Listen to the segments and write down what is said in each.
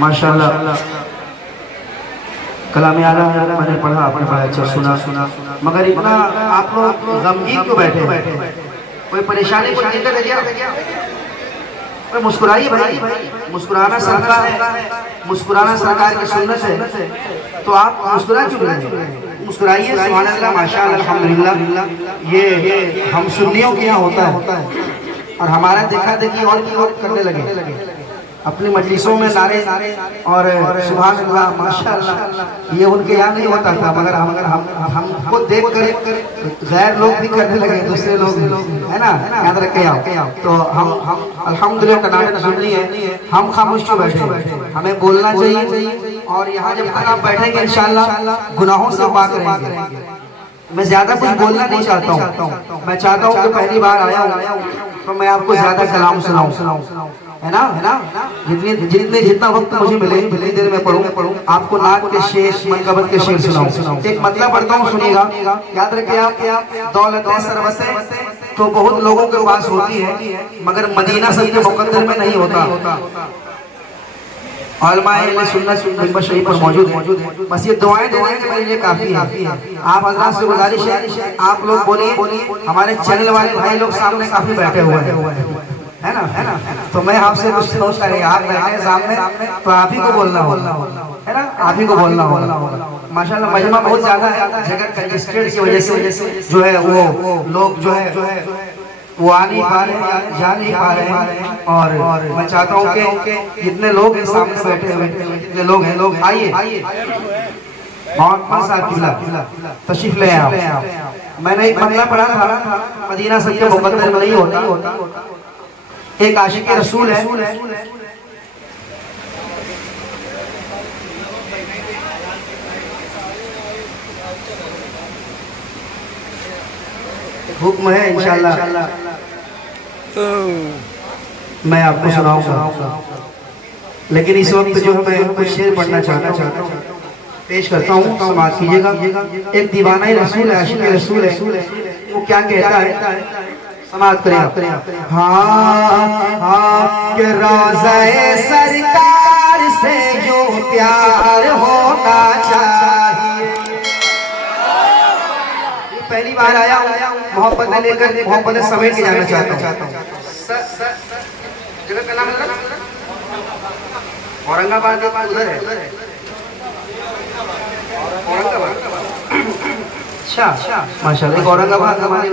माशाल्लाह कलाम आला मैंने पढ़ा, आपने बड़ा अच्छा सुना, मगर इतना आप लोग गमगीन क्यों बैठे? कोई परेशानी, कोई दिक्कत है क्या? मुस्कुराइए भाई, मुस्कुराना सरकार है, मुस्कुराना सरकार की सुन्नत है, तो आप मुस्कुरा क्यों रहे? मुस्कुराइए। सुभान अल्लाह, माशाअल्लाह, अल्हम्दुलिल्लाह। ये हम सुन्नियों के यहाँ होता है और हमारा देखा देखी और भी लोग करने लगे अपनी मजलिसों में नारे और सुभान अल्लाह माशाअल्लाह, ये उनके यहाँ नहीं होता था, मगर हमको देख कर गैर लोग भी करने लगे, दूसरे लोग है ना, याद रखे आप। तो हम अल्हम्दुलिल्लाह टनाटन सुननी है, हम खामोश क्यों बैठे? हमें बोलना चाहिए। और यहाँ जब तक आप बैठेंगे इंशाअल्लाह गुनाहों से पाक रहेंगे। मैं ज्यादा कुछ बोलना नहीं चाहता हूँ, मैं चाहता हूँ कि पहली बार आया हूँ तो मैं आपको ज्यादा कलाम सुनाऊं, है ना। जितना वक्त मुझे मिले जितनी देर में पढ़ूं आपको नात के शेर, मनकबत के शेर सुनाऊं। एक मतलब पढ़ता हूँ, सुनिएगा। याद रखिए आप, दौलत सरवत तो बहुत लोगों के पास होती है, मगर मदीना सबके मुकद्दर में नहीं होता। उलमाए सुन्नत मिंबर शरीफ पर मौजूद है। बस ये दुआएं देने के लिए काफी है। आप हजरात से गुजारिश है, आप लोग बोलिए, हमारे चैनल वाले भाई लोग सामने काफी बैठे हुए हैं, है ना। तो मैं आपसे कुछ सोच रहा है, आप बैठे सामने तो आप ही को बोलना है ना, आप ही को बोलना होगा। माशाल्लाह मजमा बहुत ज्यादा है, जगह कंजेस्टेड की वजह से जो है वो लोग जो है वो आ नहीं पा रहे, जा नहीं पा रहे। और मैं चाहता हूँ कि जितने लोग हैं सामने बैठे हुए, जितने लोग हैं, आइए तशरीफ ले आओ। मैंने एक मसला पढ़ा था, मदीना सबके मुकद्दर में नहीं होता। एक आशिक रसूल है, हुक्म है इंशाअल्लाह मैं आपको सुनाऊंगा, लेकिन इस वक्त जो है मैं कुछ शेर पढ़ना चाहता हूँ, पेश करता हूँ, समाज कीजिएगा। एक दीवाना रसूल है, आशिक रसूल है, वो क्या कहता है, समाज करें। हाँ कि रोज़े सरकार से जो प्यार होना चाहिए। पहली बार आया मोहब्बत में लेकर, मोहब्बत समेट के जाना चाहता हूँ। जगह का नाम औरंगाबाद के पास उधर है, औरंगाबाद। अच्छा माशाल्लाह, एक औरंगाबाद हमारे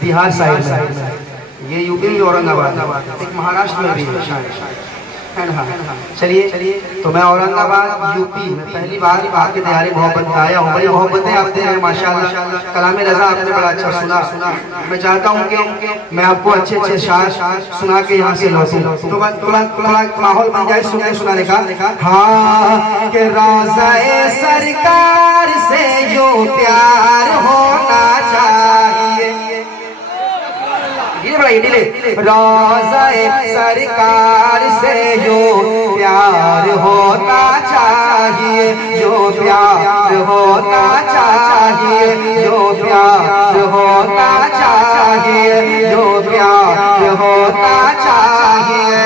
बिहार साइड में, ये यूपी औरंगाबाद, एक महाराष्ट्र में भी है शायद। चलिए, तो मैं औरंगाबाद यूपी में पहली बार आपके तैयारी मोहब्बत में आया हूँ। बड़ी मोहब्बतें आप दे रहे हैं माशाल्लाह, कलाम रज़ा आपने बड़ा अच्छा सुना। मैं चाहता हूँ कि मैं आपको अच्छे शायर सुना के यहाँ से लौटूं, तो थोड़ा माहौल बन जाए सुनाने का। हाँ कि रोज़े सरकार से जो प्यार होना चाहिए, रोज़े सरकार से जो प्यार होना चाहिए, जो प्यार होना चाहिए, जो प्यार होना चाहिए, जो प्यार होना चाहिए।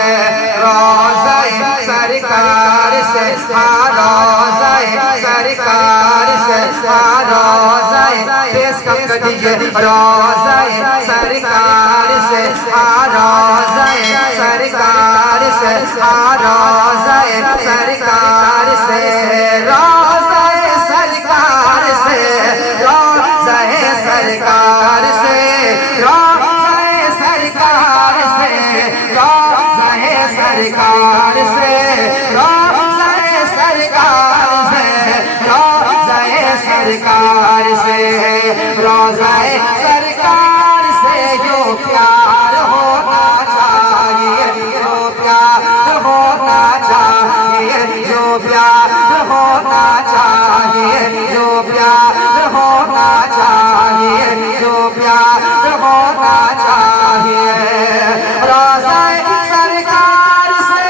रोज़े सरकार से, रोज़े सरकार से, रोज़े पेश कर दीजिए, रोज़े सरकार से, रोज़े सरकार से, रोज़े सरकार से, रोज़े सरकार से, रोज़े सरकार से, रोज़े सरकार से, रोज़े सरकार से, रोज़े सरकार से, रोज़े सरकार से, रोज़े सरकार से जो प्यार होना चाहिए, जो प्यार होना चाहिए, जो प्यार होना चाहिए, जो प्यार होना चाहिए, जो प्यार होना चाहिए। रोज़े सरकार से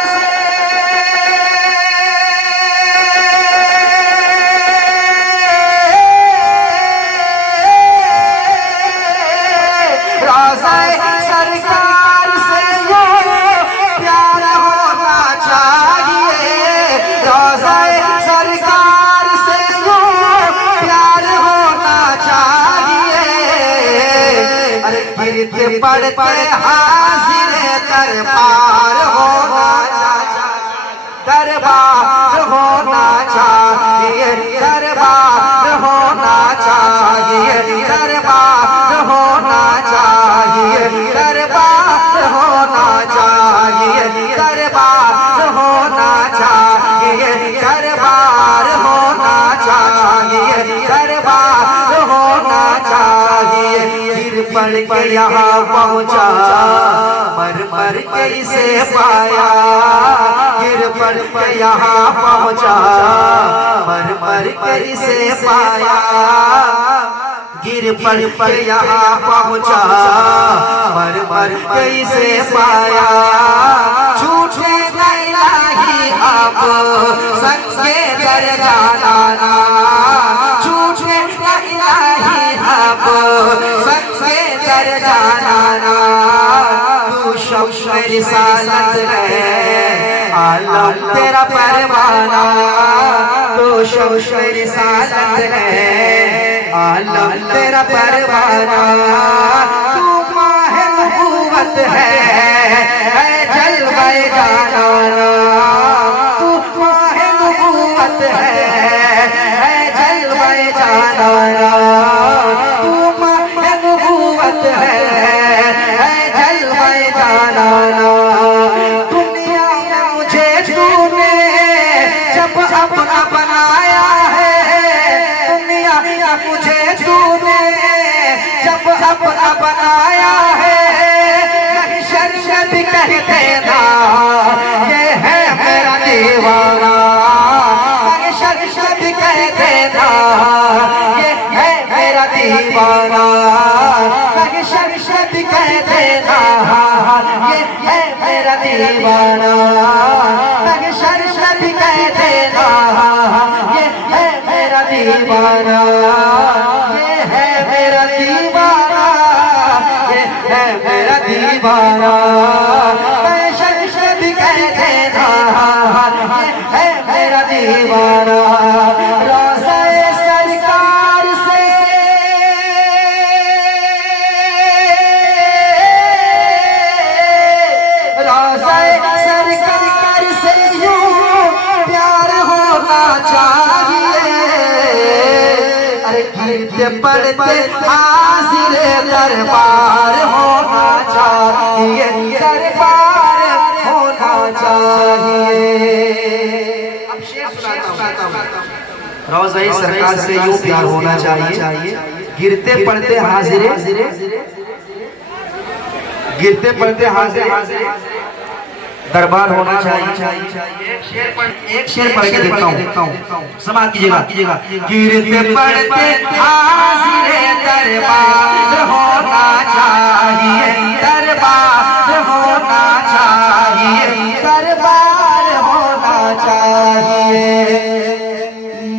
पड़ते हाजिर दरबार होना दरबार होना चाहिए दरबार होना चाहिए दरबार होना चाहिए दरबार होना चाहिए दरबार होना चाहिए दरबार होना चाहिए दरबार होना चाहिए फिर पढ़ के यहाँ पहुँचा मर मर के इसे पाया गिर पड़ के यहाँ पहुँचा मर मर के इसे पाया गिर पड़ के यहाँ पहुँचा मर मर के इसे पाया छूटे नहीं अब संगे कर जाना छूटे नहीं अब संगे कर जाना तू शब्द रिसालत है आलम तेरा परवाना तो शब्द रिसालत है आलम तेरा परवाना तू माह नबूवत है जलवे जाना तू माह नबूवत है जलवे जाना तू माह नबूवत है जलवे जाना दुनिया में मुझे तूने जब अपना बनाया है दुनिया में मुझे तूने जब अपना बनाया है शरीयत कहते ना ये है मेरा दीवाना शरीयत कहते ना ये है मेरा दीवाना शरीयत कहते ना ये है मेरा दीवाना शरीयत कहते ना ये है मेरा दीवाना ये है मेरा दीवाना ये है मेरा दीवाना शरीयत कहते ना ये है मेरा दीवाना रोज़े सरकार से रोज़े सरकार से यूं प्यार होना चाहिए अरे गिरते पड़ते हाजिर दरबार होना चाहिए दरबार होना चाहिए अब शेर सुनाता हूँ रोज़े सरकार से यूं प्यार होना चाहिए गिरते पड़ते हाजिर गिरते पड़ते हाजिर दरबार होना चाहिए एक शेर पढ़ के देखता हूँ समाप्त कीजिएगा गिरते पड़ते हाजिर दरबार होना चाहिए दरबार होना चाहिए दरबार होना चाहिए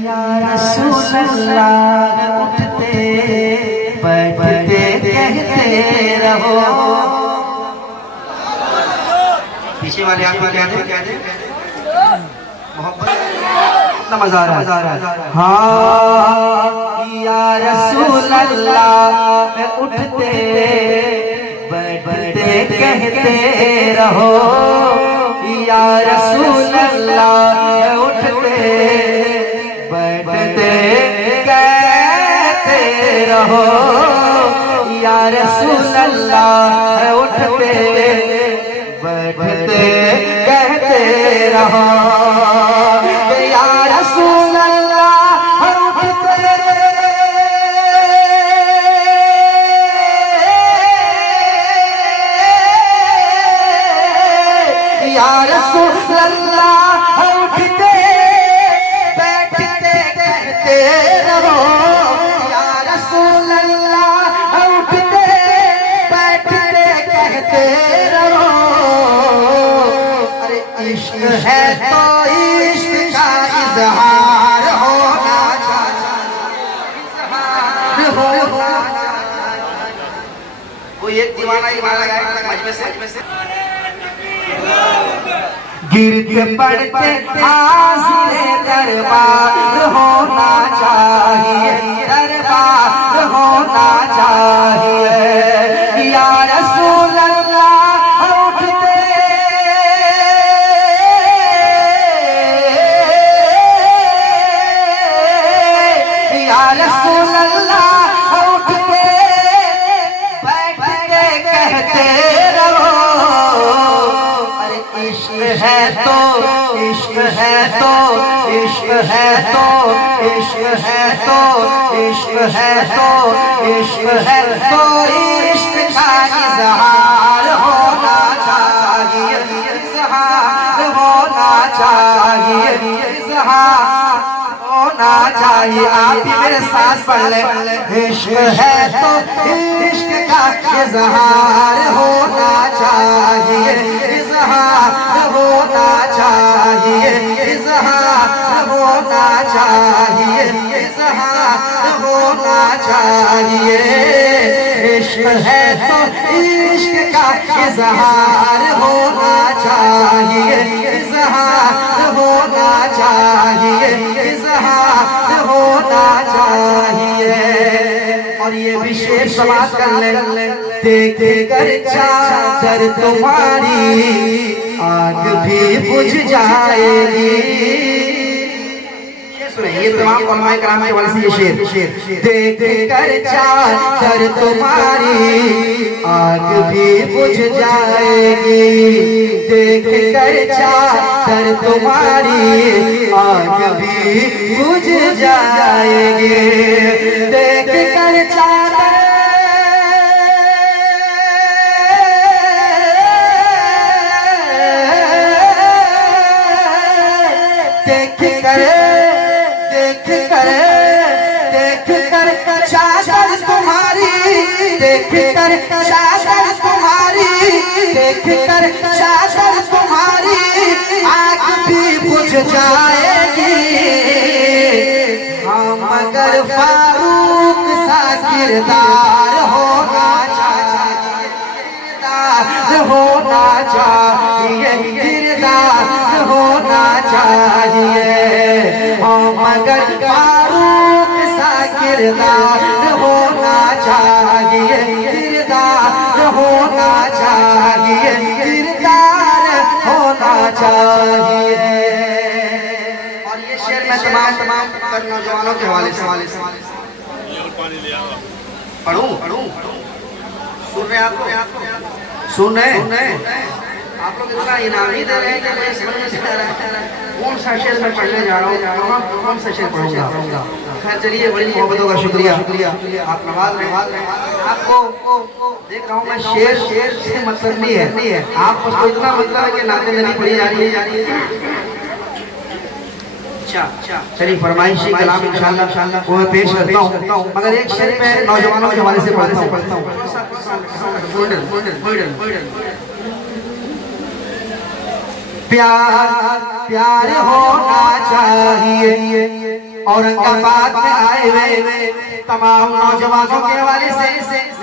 या रसूल अल्लाह उठते बैठते कहते रहो पीछे वाले आप क्या दे मोहब्बत कितना मजा आ रहा है हाँ या रसूल अल्लाह में उठते बैठते कहते रहो या रसूल अल्लाह में उठते बैठते कहते रहो या रसूल अल्लाह में उठते बैठते कहते रहो या रसूल अल्लाह उठते या रसूल अल्लाह उठते बैठते कहते रहो या रसूल अल्लाह उठते बैठते कहते रहो इश्क है तो इश्क का इजहार होना कोई एक दीवाना ही मारा गया मजमे से गिरते पड़ते हाजिर दरबार होना चाहिए दरबार होना चाहिए या है तो इश्क है तो इश्क है तो इश्क है तो इश्क है तो इश्क है तो इश्क का इज़हार होना चाहिए, इज़हार होना चाहिए, इज़हार होना चाहिए। आप भी मेरे साथ पढ़ ले। इश्क है तो इश्क का इज़हार होना चाहिए, इज़हार होना चाहिए, इज़हार होना चाहिए, इज़हार होना चाहिए। इश्क है तो इश्क का इज़हार होना चाहिए, इज़हार होना चाहिए, इज़हार होना चाहिए। और ये विशेष बात कर ले, देख कर चादर तुम्हारी आग भी बुझ जाएगी। ये तमाम उलमाए कराम के वाले से ये शेर, देख कर चादर तुम्हारी आग भी बुझ जाएगी, देख कर चादर तुम्हारी आग भी बुझ जाएगी, देख कर चादर देख कर चादर तुम्हारी, देख कर चादर तुम्हारी, देख कर चादर तुम्हारी आग भी बुझ जाएगी। हाँ मगर फारूक सा किरदार होना चाहिए, किरदार होना चाहिए, किरदार होना चाहिए। हाँ मगर फारूक सा किरदार होना चाहिए, किरदार होना चाहिए, किरदार होना चाहिए। और ये शेर मैं तमाम नौजवानों के हवाले से पढ़ूं, सुन रहे आप लोग, सुन रहे आप लोग इतना इनामी दे रहे हैं कि मैं समझ नहीं आ रहा है कौन सा शेर मैं पढ़ने जा रहा हूँ, कौन सा शेर पढ़ूंगा। खैर चलिए, बड़ी मोहब्बतों का शुक्रिया, आप नवाज रहे। आपको देख रहा हूँ मैं, शेर से मतलब नहीं है, आपको इतना मतलब है कि नाते नबी पढ़ी जा रही है। अच्छा चलिए, फरमाइशी कलाम इंशाअल्लाह वो मैं पेश करता हूँ, मगर एक शेर मैं नौजवानों के हवाले से पढ़ता हूँ। प्यार होना चाहिए। औरंगाबाद में आए हुए तमाम नौजवानों के हवाले से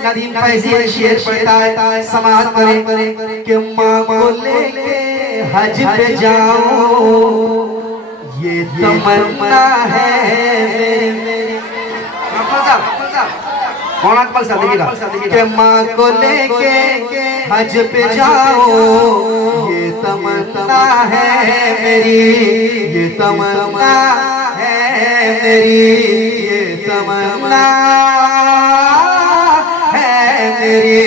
नदीम फैजी शेर पढ़ता है, समाज करे कि माँ को लेके हज पे जाऊं, ये तमन्ना है मेरी। कौन अकबल साहब देखिएगा कि माँ को लेके हज पे जाओ, ये तमन्ना है मेरी, ये तमन्ना है मेरी, ये तमन्ना है मेरी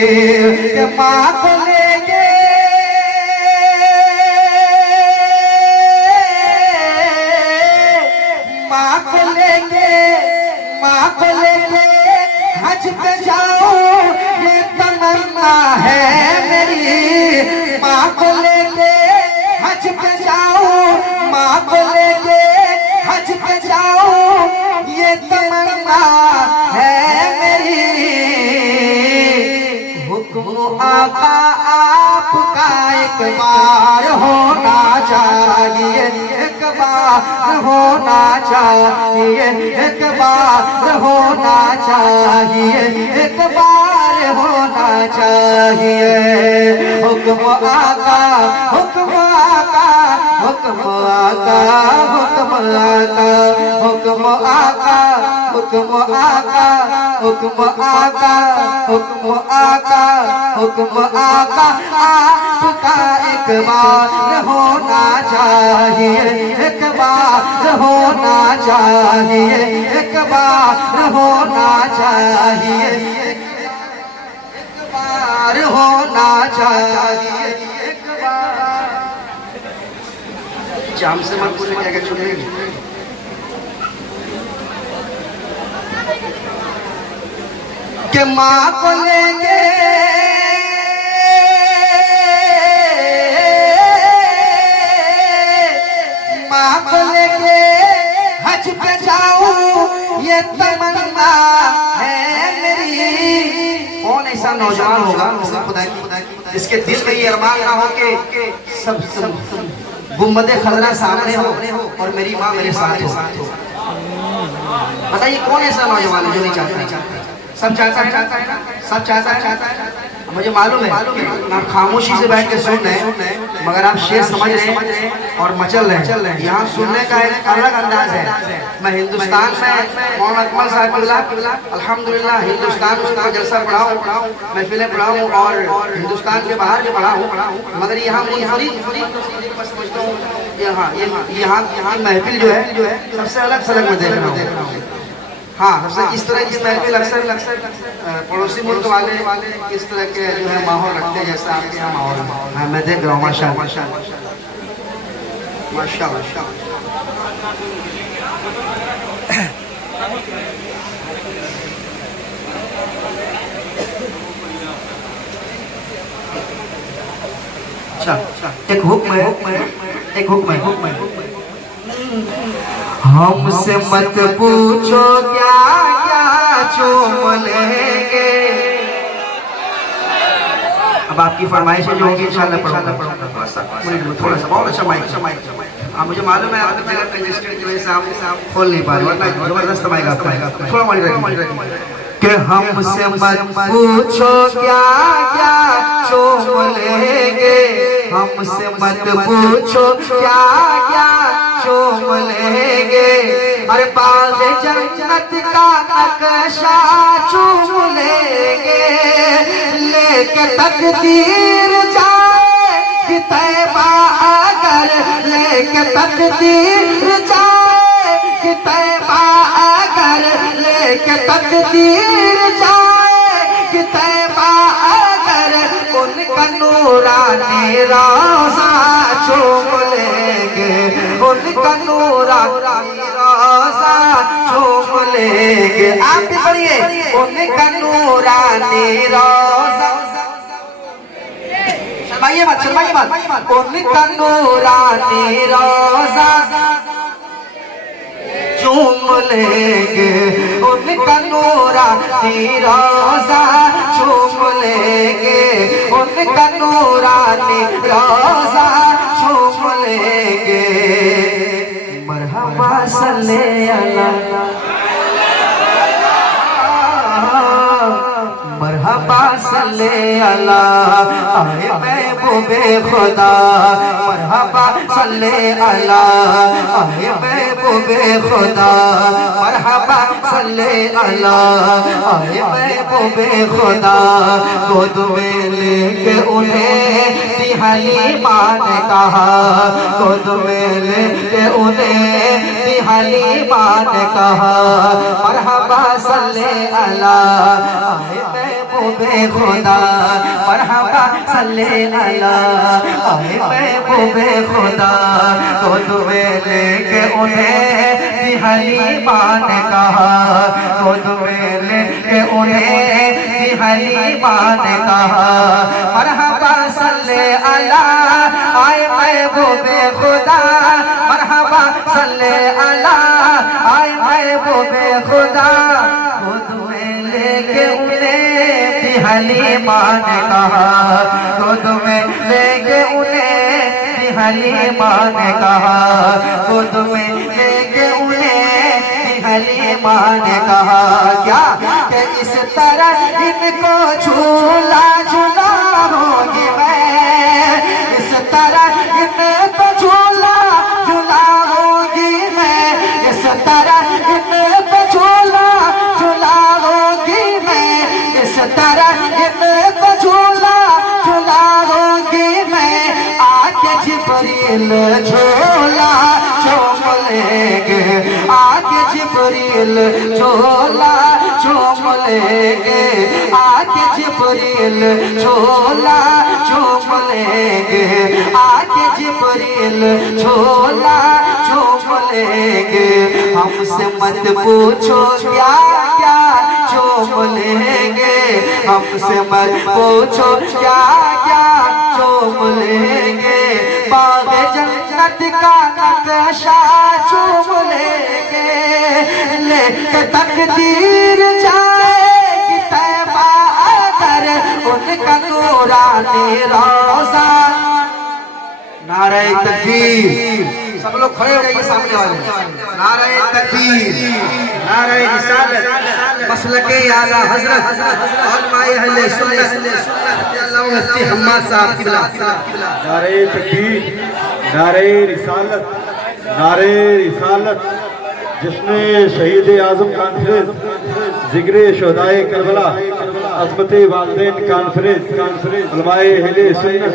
कि माँ को लेके हज पे जाओ, ये तमन्ना है मेरी। माँ को लेके हज पे जाओ, माँ को लेके हज पे जाओ, ये तमन्ना है मेरी। हुक्म आका आपका एक बार होना चाहिए, एक बार होना चाहिए, एक बार होना चाहिए, एक बार होना चाहिए। हुक्म आका, हुक्म आका, हुक्म आका, हुक्म आका, हुक्म आका, हुक्म आका, हुक्म आका, हुक्म आका, हुक्म आका आपका एक बार होना चाहिए, एक बार होना चाहिए, एक बार होना चाहिए, एक बार होना चाहिए, एक बार। अच्छा हमसे मत पूछे क्या क्या छूटेगी। कि माँ को लेके हज पे जाऊं ये तमन्ना है मेरी। कौन ऐसा नौजवान होगा खुदा की जिसके दिल में ये अरमान ना हो कि सब गुम्बदे खजरा सामने हो और मेरी माँ मेरे साथ हो। बताइए कौन ऐसा नौजवान है जो नहीं चाहता? सब चाहता है ना, सब चाहता है। मुझे मालूम है आप खामोशी से बैठ के सुन रहे हैं मगर आप शेर समझ रहे हैं और मचल रहे हैं। यहाँ सुनने का एक अलग अंदाज है। मैं हिंदुस्तान में मोहम्मद अकमल साहब अल्हम्दुलिल्लाह हिंदुस्तान में उनका जलसा पढ़ा हूँ, महफिलें पढ़ा हूँ और हिंदुस्तान के बाहर भी पढ़ा हूँ मगर यहाँ यहाँ महफिल जो है सबसे अलग सलग में देख रहा हूँ। हाँ सबसे इस तरह की महफिल अक्सर पड़ोसी मुल्क वाले इस तरह के जो है माहौल रखते हैं जैसा आपके यहाँ माहौल। हाँ मैं देख रहा हूँ माशाअल्लाह माशाअल्लाह। अच्छा एक हुक्म है हमसे मत पूछो क्या क्या चूम लेंगे। अब आपकी फरमाइश जो होगी इंशाल्लाह पढ़ूंगा थोड़ा सा बहुत अच्छा माइक। मुझे मालूम है आपकी जगह कंजेस्टेड की वजह से आप खोल नहीं पा रहे वरना जबरदस्त माइक आपका थोड़ा माइक कि हमसे मत पूछो क्या क्या चूम लेंगे। हमसे मत पूछो क्या क्या चूम लेंगे। अरे बाग जन्नत का नक्शा चूम लेंगे। लेके तकदीर जाए कि तैबा अगर लेके तकदीर जाए कि तैबा अगर लेके तकदीर जाए कि तैबा अगर उनका नूरानी रोज़ा चूम लेंगे। उनका नूरानी रोज़ा चूम लेंगे। आप भी पढ़िए उनका नूरानी रोज़ा। शर्माइए मत उनका नूरानी रोज़ा चूम लेंगे। उनका नूरानी रोज़ा चूम लेंगे। उनका नूरानी रोज़ा चूम लेंगे। मरहबा सल्ले अला मरहबा सल्ले अला आए महबूबे खुदा। मरहबा सल्ले अला आए महबूबे खुदा। मरहबा सल्ले अला आए महबूबे खुदा। गोद में लेके उन्हें हलीमा ने कहा। गोद में लेके उन्हें हलीमा ने कहा। मरहबा सल्ले अला आए महबूबे खुदा। मरहबा सल्ले अला आए महबूबे खुदा। गोद में लेके उन्हें हलीमा ने कहा। गोद में लेके उन्हें हलीमा ने कहा। मरहबा सल्ले अला आए महबूबे खुदा। मरहबा सल्ले अला आए महबूबे खुदा। गोद में लेके उन्हें हलीमा ने कहा। गोद में लेके उन्हें हलीमा ने कहा। गोद में लेके उन्हें हलीमा ने कहा। क्या कि इस तरह इनको झूला झूलाऊंगी मैं। इस तरह इनको झूला झूलाऊंगी मैं। इस तरह इनको झूला झूलाऊंगी मैं। इस तरह इनको झूला झूलाऊंगी मैं। आके जिब्रील झूला झूम लेंगे। आके जिब्रील झोला चूम लेंगे, आके जिब्रील झोला चूम लेंगे, आके जिब्रील झोला चूम लेंगे। हमसे मत पूछो क्या क्या चूम लेंगे, हमसे मत पूछो क्या क्या चूम लेंगे। बाग जन्नत का नक्शा चूम लेंगे, लेके तकदीर जाएगी तैबा अगर उनका नूरानी रोज़ा। नारे तकबीर, सब लोग खड़े हो जाइए सामने वाले। नारे तकबीर, नारे रिसालत, मसलके आला हजरत उलमाए अहले सुन्नत अल्लाह मुफ्ती हम्माद साहब किबला। नारे तकबीर, नारे रिसालत, नारे रिसालत। जिसने शहीद आजम कॉन्फ्रेंस, जिक्र शुहदाए करबला, अज़मत वालिदैन कॉन्फ्रेंस, उलमाए अहले सुन्नत,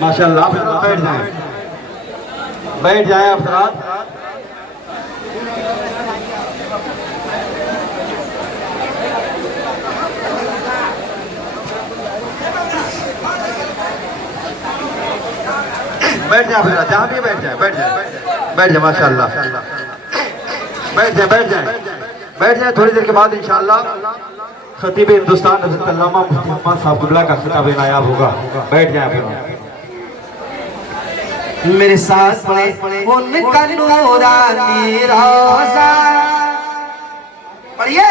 माशाअल्लाह। बैठ जाए, बैठ जाए अफराद। बैठ जाए अफराद, जहाँ भी बैठ जाए, बैठ जाए, बैठ जाए माशाअल्लाह। बैठ जाए, बैठ जाए, बैठ जाए। थोड़ी देर के बाद इंशाअल्लाह खतीब हिंदुस्तान हज़रत अल्लामा मुफ्ती हम्माद साहब क़िबला का खिताब नायाब होगा। बैठ जाए अफराद। मेरे साथ पढ़े उनका नूरानी रोज़ा, पढ़िए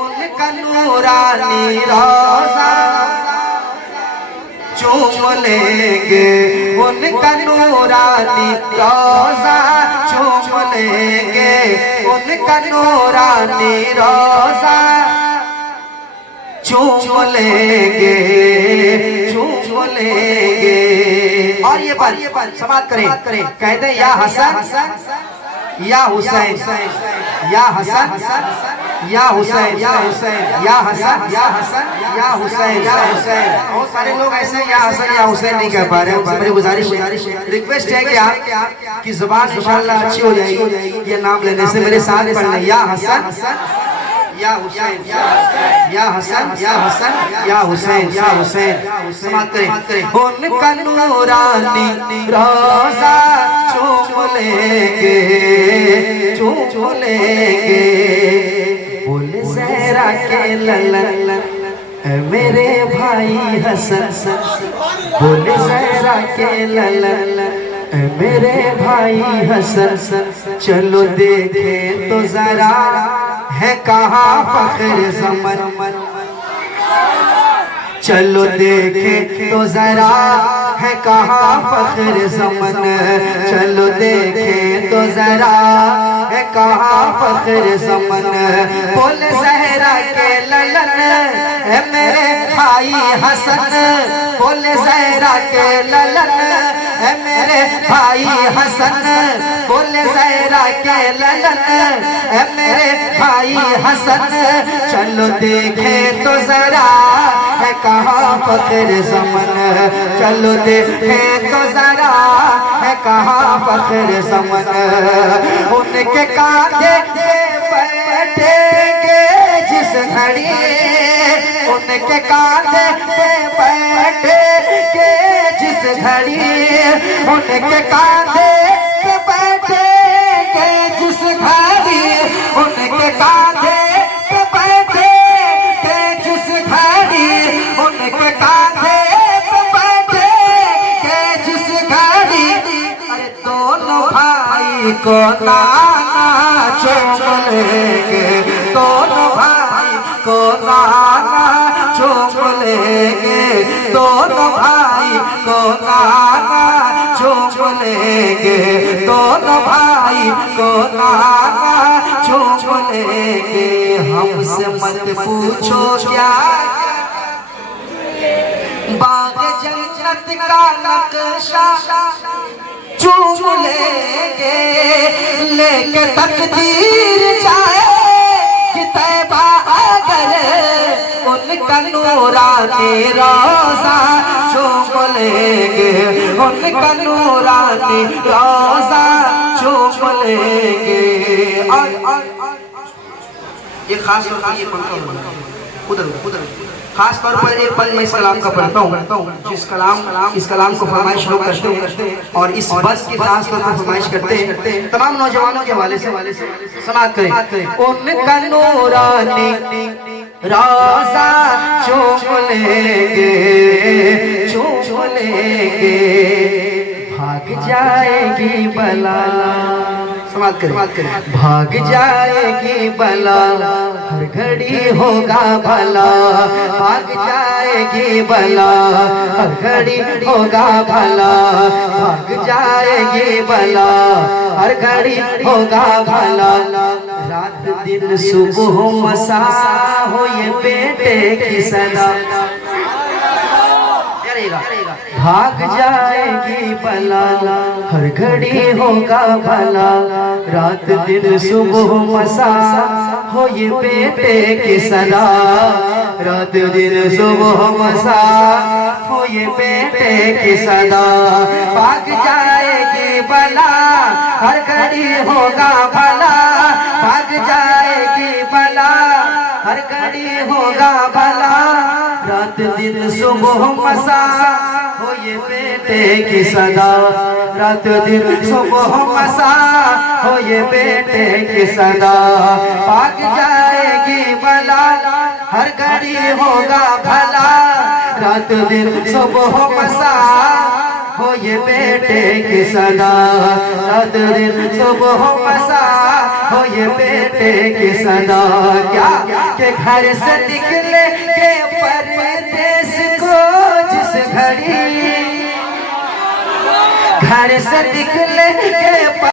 उनका नूरानी रोज़ा चूम लेंगे, उनका नूरानी रोज़ा चूम लेंगे, उनका नूरानी रोज़ा चूम लेंगे, चूम लेंगे। और ये बात समाप्त करें, कहते हैं या हसन या हुसैन, या हसन या हुसैन, या हुसैन, या हसन, या हसन, या हुसैन, या हुसैन। बहुत सारे लोग ऐसे या हसन या हुसैन नहीं कह पा रहे हैं। मेरी गुजारिश रिक्वेस्ट है कि आपकी जुबान इंशाअल्लाह अच्छी हो जाएगी ये नाम लेने से। मेरे साथ पढ़ लें, या हसन या हुसैन, या हसन, या हसन, या हुसैन, या हुसैन। समाप्त करें। उनका नूरानी रोज़ा चूम लेंगे, चूम लेंगे। बोले ज़हरा के ललन मेरे भाई हसन, बोले ज़हरा के ललन मेरे भाई हसन। चलो देखें तो जरा है कहाँ फख्र ज़मन, चलो देखें तो जरा है कहाँ फख्र ज़मन, चलो देखें तो जरा है कहाँ फख्र ज़मन। बोले ज़हरा के ललन है मेरे भाई हसन, बोले ज़हरा के ललन है मेरे भाई हसन, बोले ज़हरा के ललन है मेरे भाई हसन। चलो देखें तो जरा है कहाँ फख्र ज़मन, चलो देखें तो जरा है कहाँ फख्र ज़मन। उनके कांधे बैठेंगे जिस घड़ी, उनके कांधे बैठेंगे जिस घड़ी, उनके कांधे बैठेंगे जिस घड़ी, उनके कांधे बैठेंगे जिस घड़ी, उनके कांधे बैठेंगे जिस घड़ी। अरे दोनों भाई को नाना चूम लेंगे, दोनों भाई को नाना चूम लेंगे, दोनों भाई को नाना चूम लेंगे, दोनों भाई को नाना चूम लेंगे। हमसे मत पूछो क्या बाग जन्नत का नक्शा चूम लेंगे, लेके तकदीर जाएगी तैबा अगर उनका नूरानी रोज़ा चूम लेंगे, उनका नूरानी रोज़ा चूम लेंगे। एक खास तौर पर ये पढ़ता हूँ, उधर खास तौर पर एक पल मैं इस कलाम का पढ़ता हूँ, इस कलाम को फरमाइश लोग करते हैं और इस बस की खास तौर पर फरमाइश करते हैं तमाम नौजवानों के हवाले से समाप्त करें। उनका नूरानी रोज़ा चूम लेंगे भाग जाएगी बला, समाप्त करें। भाग जाएगी बला हर घड़ी होगा भला, भाग जाएगी बला हर घड़ी होगा भला, भाग जाएगी बला हर घड़ी होगा भला। रात दिन सुबह मसा हो ये बेटे की सदा, भाग जाएगी बला हर घड़ी होगा भला। रात दिन सुबह मसा हो ये बेटे की सदा, रात दिन सुबह मसा हो ये बेटे की सदा। भाग जाएगी बला हर घड़ी होगा भला, भाग जाएगी बला हर घड़ी होगा भला। रात दिन सुबह मसा हो ये बेटे की सदा, रात दिन सुबह मसा हो ये बेटे की सदा। भाग जाएगी बला हर घड़ी होगा भला, रात दिन सुबह मसा हो ये बेटे की सदा, रात दिन सुबह मसा हो ये बेटे की सदा। क्या के घर से निकले के परदेस को जिस घड़ी, घर से निकले के